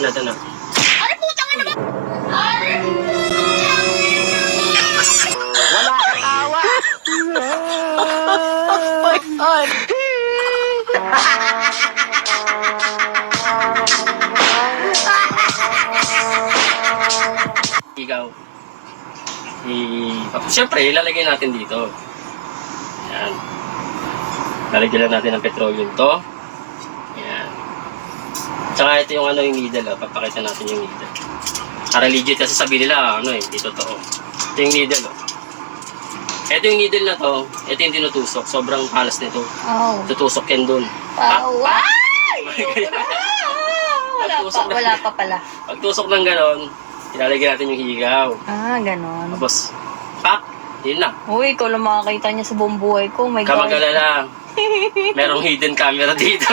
Ito na. Ano putang ina ba? Wala ka tawa! Ikaw. Siyempre, ilalagay natin dito. Yan. Lalagyan lang natin ng petroleum to. Yan. Tsaka ito yung yung needle. Papakita natin yung needle. Para legit kasi sabi nila, hindi totoo. Ito yung needle. Ito yung needle na to. Ito yung tinutusok. Sobrang halas nito. Oh. Tutusok yan dun. Wow. Wala pa pala. Pagtusok ng ganon, ilalagay natin yung higaw. Ah, ganon. Tapos, pak! Yun na. Uy, ikaw lang makakita niya sa buong buhay ko. Oh my God. Kamag-alala. Merong hidden camera dito.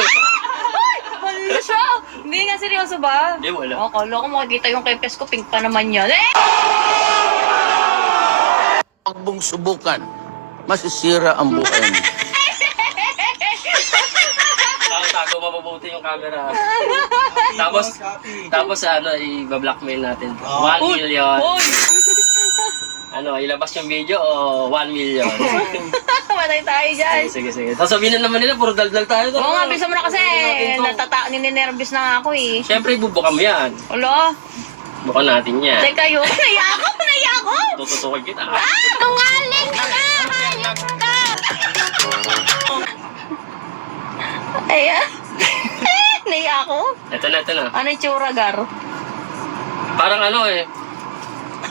Wala siya. Hindi nga, seryoso ba? Hindi, wala. Oh, kala ko makikita yung kay Pes ko. Pink pa naman yan. Huwag mong subukan. Masisira ang buhay mo. Tago mapabuti yung camera. Tapos i-blackmail natin. 1 million. Uy! Ilabas yung video o 1 million? Matay tayo dyan. Sige. Sasabihin na naman nila, puro daldal tayo. Oo nga, bisa mo na kasi. Nininervous na nga ako eh. Siyempre, ibubuka mo yan. Ulo. Bukan natin yan. Teka, yun. Naiya ako. Tututukan kita. Tungaling ka na! Hayop ka! Ayan. Naiya ako. Ito na. Ano yung tsura, Gar? Parang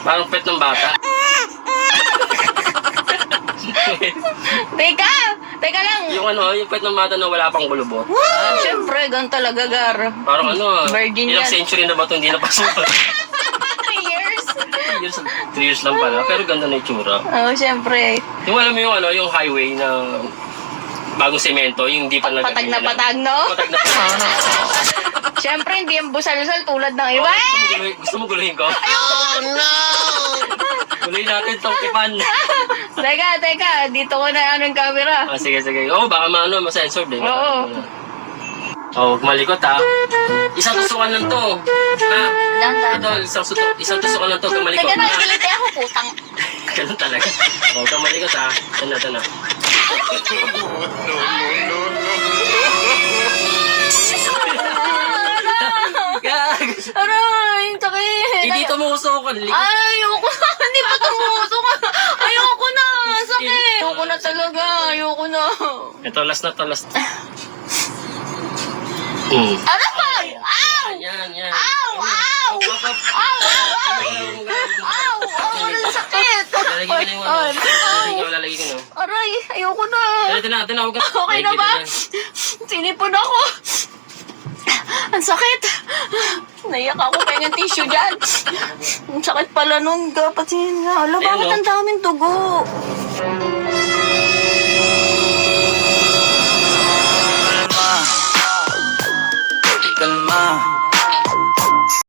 parang pet ng bata. Teka lang. Yung pet ng bata na wala pang kulubot. Siyempre, gan talaga, Gar. Parang Virgin ilang yan. century na ba ito hindi napasok? 3 years. 3 years lang pala, pero ganda na yung tsura. Oo, siyempre. Yung alam mo yung highway na bagong semento, yung hindi pa Patag na patag, no? Patag na patag. Siyempre, hindi yung busal-busal tulad ng iba. Gusto mo guluhin ko? Oh no! Guluhin natin itong kipan. Teka. Dito ko na yung camera. Sige. Baka ma-censored eh. Oo. Huwag malikot ha. Isang tusukan lang to. Ha? Dahan-dahan. Ito, isang tusukan lang to. Huwag malikot. Teka na, kiliti ako, putang. Ganun talaga. Huwag kang malikot ha. Ito na. Aray, sakit. Hindi tumusukan. Ayoko na. Hindi pa tumusok. Ayoko na. Sakit. Ayoko na talaga. Ayoko na. Ito, last na to. Aray! Ow! Yan. Ow! Ow! Ang sakit. Lalagyan ko na yung lalagyan ko na. Aray, ayoko na. Ito na. Okay na ba? Sinipon ako. Ang sakit. Naiyak ako, pengen tissue dyan. Ang sakit pala nun. Dapat bakit ang daming dugo?